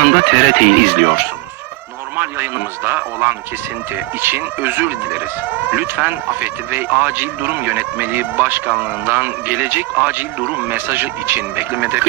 anda TRT'yi izliyorsunuz. Normal yayınımızda olan kesinti için özür dileriz. Lütfen Afet ve Acil Durum Yönetmeliği Başkanlığından gelecek acil durum mesajı için beklemede